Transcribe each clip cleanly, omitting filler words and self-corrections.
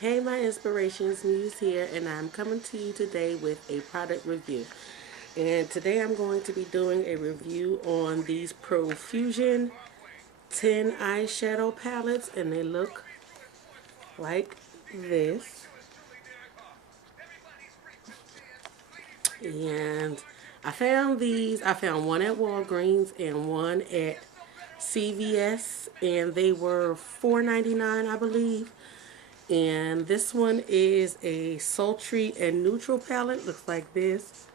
Hey, my inspirations, Muse here, and I'm coming to you today with a product review. And today I'm going to be doing a review on these Profusion 10 eyeshadow palettes, and they look like this. And I found one at Walgreens and one at CVS, and they were $4.99, I believe. And this one is a sultry and neutral palette. Looks like this.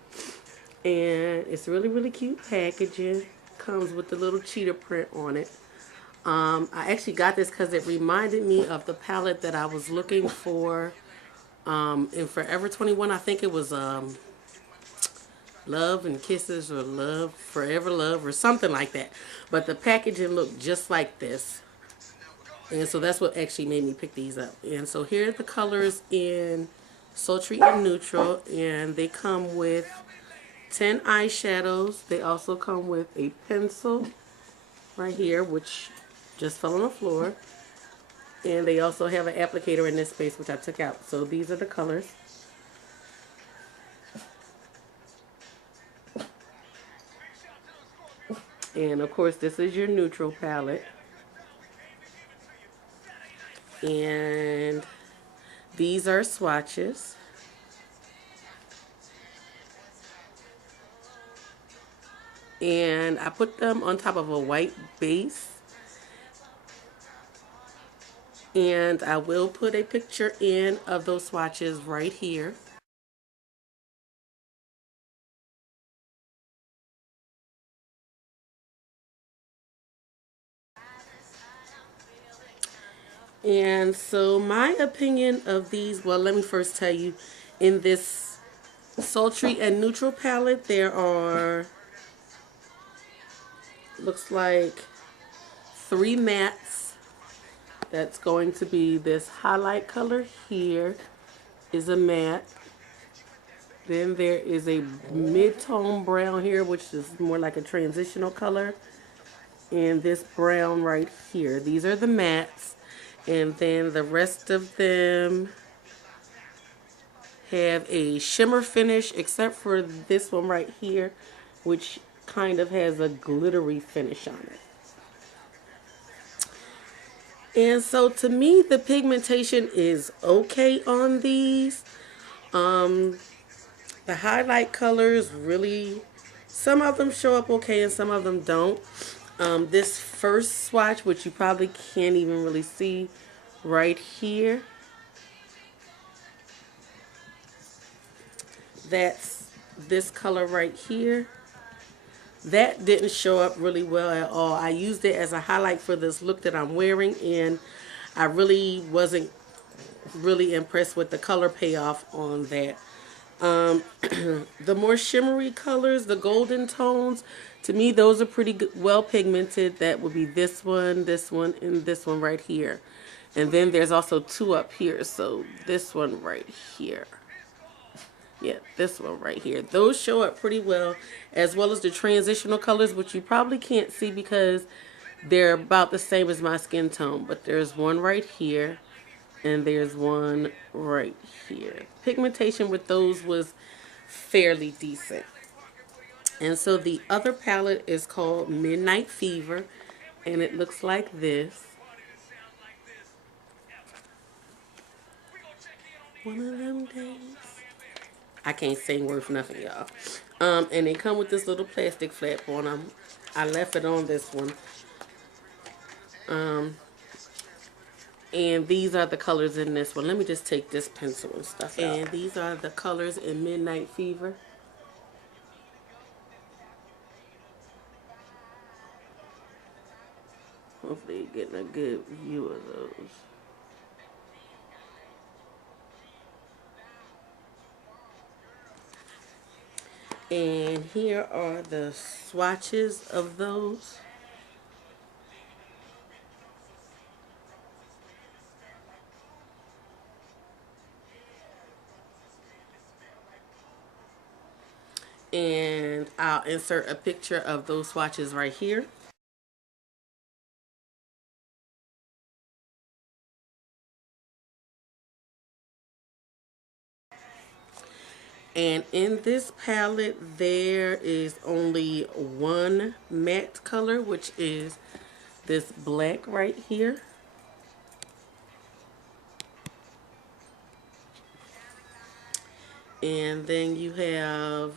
And it's really, really cute packaging. Comes with the little cheetah print on it. I actually got this because it reminded me of the palette that I was looking for in Forever 21. I think it was Love and Kisses or Love, Forever Love or something like that. But the packaging looked just like this. And so that's what actually made me pick these up. And so here are the colors in sultry and neutral. And they come with 10 eyeshadows. They also come with a pencil right here, which just fell on the floor. And they also have an applicator in this space, which I took out. So these are the colors. And of course, this is your neutral palette. And these are swatches. And I put them on top of a white base. And I will put a picture in of those swatches right here. And so my opinion of these, well, let me first tell you, in this sultry and neutral palette, there are, looks like 3 mattes. That's going to be this highlight color here is a matte. Then there is a mid-tone brown here, which is more like a transitional color. And this brown right here. These are the mattes. And then the rest of them have a shimmer finish, except for this one right here, which kind of has a glittery finish on it. And so to me, the pigmentation is okay on these. The highlight colors really, some of them show up okay and some of them don't. This first swatch, which you probably can't even really see right here, that's this color right here. That didn't show up really well at all. I used it as a highlight for this look that I'm wearing, and I really wasn't really impressed with the color payoff on that. The more shimmery colors, the golden tones, to me those are pretty good, well pigmented. That would be this one, and this one right here. And then there's also 2 up here, so this one right here. Yeah, this one right here. Those show up pretty well, as well as the transitional colors, which you probably can't see because they're about the same as my skin tone. But there's one right here, and there's one right here. Pigmentation with those was fairly decent. And so the other palette is called Midnight Fever, and it looks like this. One of them days. I can't sing worth nothing, y'all. And they come with this little plastic flap on them. I left it on this one. And these are the colors in this one. Let me just take this pencil and stuff out. And these are the colors in Midnight Fever. Hopefully you're getting a good view of those. And here are the swatches of those. And I'll insert a picture of those swatches right here. And in this palette, there is only one matte color, which is this black right here. And then you have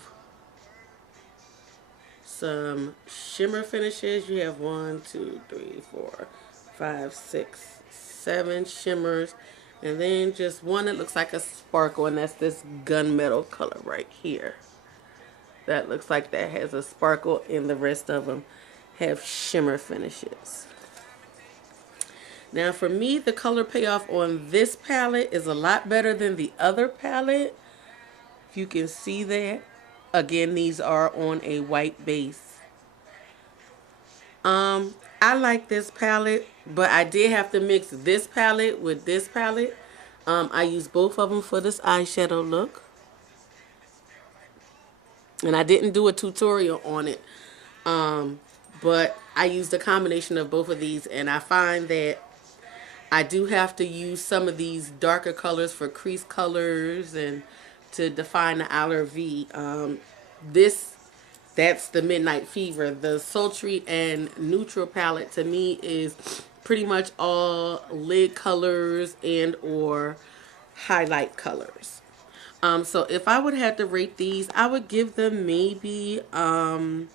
some shimmer finishes. You have 1, 2, 3, 4, 5, 6, 7 shimmers. And then just one that looks like a sparkle, and that's this gunmetal color right here. That looks like that has a sparkle, and the rest of them have shimmer finishes. Now for me, the color payoff on this palette is a lot better than the other palette. If you can see that. Again, these are on a white base. I like this palette, but I did have to mix this palette with this palette. I used both of them for this eyeshadow look. And I didn't do a tutorial on it. But I used a combination of both of these, and I find that I do have to use some of these darker colors for crease colors and to define the outer V. That's the Midnight Fever. The Sultry and Neutral palette to me is pretty much all lid colors and or highlight colors. So if I would have to rate these, I would give them maybe, I'd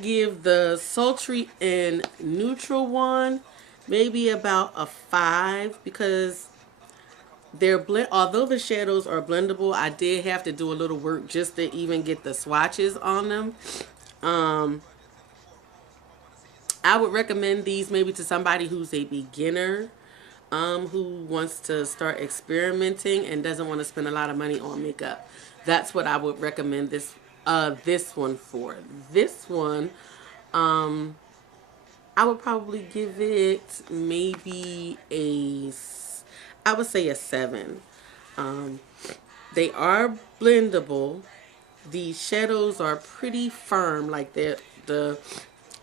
give the Sultry and Neutral one maybe about a 5, because they're although the shadows are blendable, I did have to do a little work just to even get the swatches on them. I would recommend these maybe to somebody who's a beginner, who wants to start experimenting and doesn't want to spend a lot of money on makeup. That's what I would recommend this one for. This one, I would probably give it maybe I would say a 7. They are blendable. The shadows are pretty firm, like the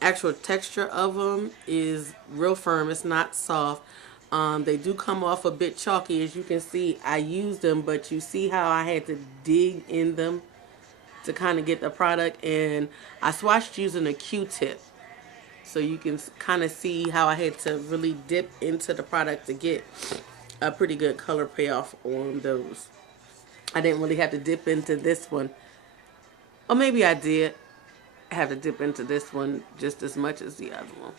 actual texture of them is real firm. It's not soft. They do come off a bit chalky. As you can see, I used them, but you see how I had to dig in them to kind of get the product, and I swatched using a Q-tip. So you can kind of see how I had to really dip into the product to get a pretty good color payoff on those. I didn't really have to dip into this one. Or maybe I did have to dip into this one just as much as the other one.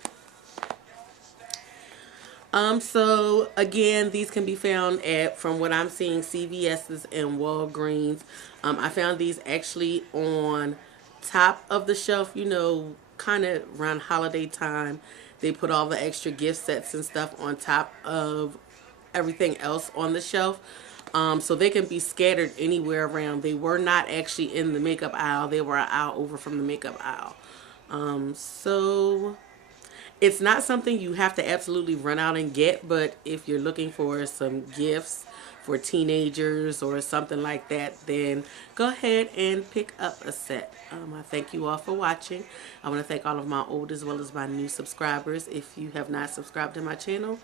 So again, these can be found at, from what I'm seeing, CVS's and Walgreens. I found these actually on top of the shelf, you know, kind of around holiday time. They put all the extra gift sets and stuff on top of everything else on the shelf. So they can be scattered anywhere around. They were not actually in the makeup aisle. They were an aisle over from the makeup aisle. So it's not something you have to absolutely run out and get, but if you're looking for some gifts for teenagers or something like that, then go ahead and pick up a set. I thank you all for watching. I want to thank all of my old as well as my new subscribers. If you have not subscribed to my channel,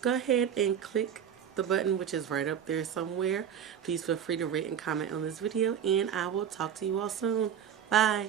go ahead and click the button, which is right up there somewhere. Please feel free to rate and comment on this video, and I will talk to you all soon. Bye.